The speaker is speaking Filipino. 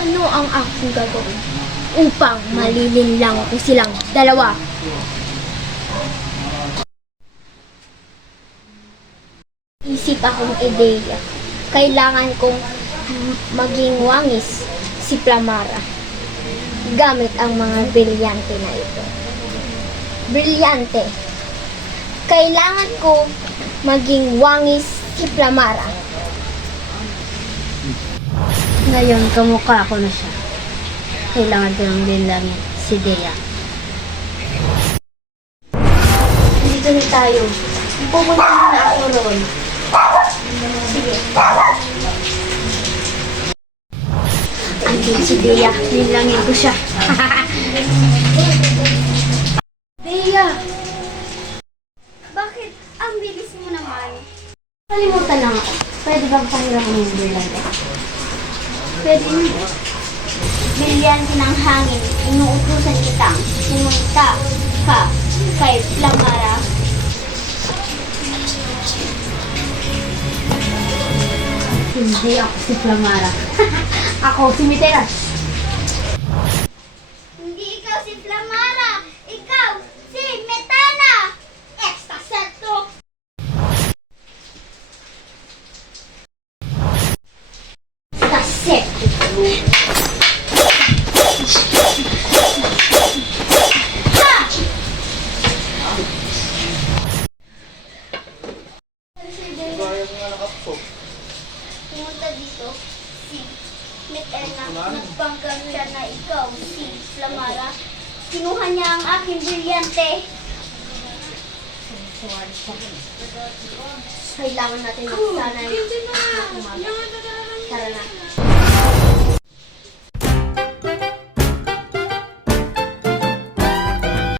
Ano ang aking gagawin upang malilinlang ko silang dalawa? Isip akong ideya. Kailangan kong maging wangis si Plamara gamit ang mga brilyante na ito. Brilyante. Kailangan ko maging wangis si Plamara. Ngayon, kamukha ko na siya. Kailangan ko ng linlangin si Dea. Dito na tayo. Pupunta na ako roon. Sige. Andun si Bea. Nilangin ko siya. Bea! Bakit ang bilis mo naman? Kalimutan lang ako. Pwede bang pahiram mo yung birlante? Pwede mo. Brilyante ng hangin. Inuutusan kitang pumunta ka kay Lamara. Hindi ako si Flamara. ako si Mitera. Hindi ikaw si Flamara! Pumunta dito si Metena. Nagpanggap siya na ikaw si Flamara. Kinuha niya ang aking brilyante. Kailangan natin sana umaga. Tara na.